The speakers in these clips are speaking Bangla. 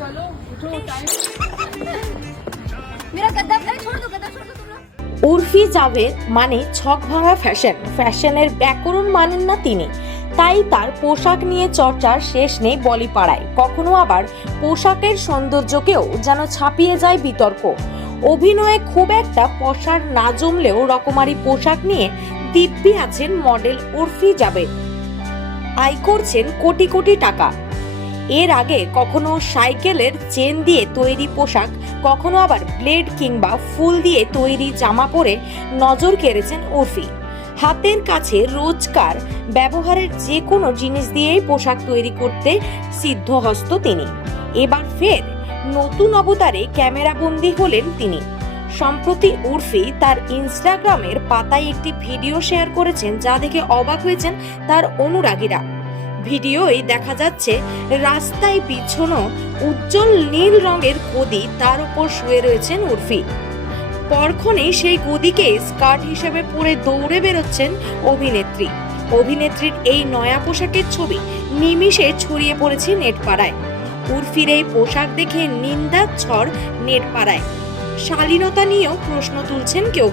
चलो उठो टाइम। मेरा गद्दा छोड़ दो तुम लोग। উর্ফি জাভেদ মানে ছক ভাঙা ফ্যাশনের ব্যাকরণ মানেন না তিনি, তাই তার পোশাক নিয়ে চর্চার শেষ নেই বলিপাড়ায়। কখনো আবার পোশাকের সৌন্দর্যকেও যেন ছাপিয়ে যায় বিতর্ক। অভিনয়ে খুব একটা পসার না জমলেও রকমারি পোশাক নিয়ে দিব্যি আছেন মডেল উর্ফি জাভেদ। আয় করছেন কোটি কোটি টাকা। এর আগে কখনো সাইকেলের চেন দিয়ে তৈরি পোশাক, কখনো আবার ব্লেড কিংবা ফুল দিয়ে তৈরি জামা পরে নজর কেড়েছেন উর্ফি। হাতের কাছে রোজকার ব্যবহারের যে কোনো জিনিস দিয়েই পোশাক তৈরি করতে সিদ্ধহস্ত তিনি। এবার ফের নতুন অবতারে ক্যামেরাবন্দী হলেন তিনি। সম্প্রতি উর্ফি তার ইনস্টাগ্রামের পাতায় একটি ভিডিও শেয়ার করেছেন, যা দেখে অবাক হয়েছেন তার অনুরাগীরা। ভিডিওয় দেখা যাচ্ছে রাস্তায় বিছানো উজ্জ্বল নীল রঙের গদি, তার উপর শুয়ে রয়েছেন উর্ফি। পরক্ষণেই সেই গদিকে স্কার্ট হিসেবে পরে দৌড়ে বেরোচ্ছেন অভিনেত্রীর এই নয়া পোশাকের ছবি নিমিষে ছড়িয়ে পড়েছে নেটপাড়ায়। উর্ফির এই পোশাক দেখে নিন্দার ঝড় নেটপাড়ায়। শালীনতা নিয়েও প্রশ্ন তুলছেন কেউ।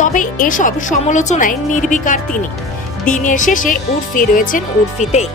তবে এসব সমালোচনায় নির্বিকার তিনি। দিনের শেষে উর্ফি রয়েছেন উর্ফিতেই।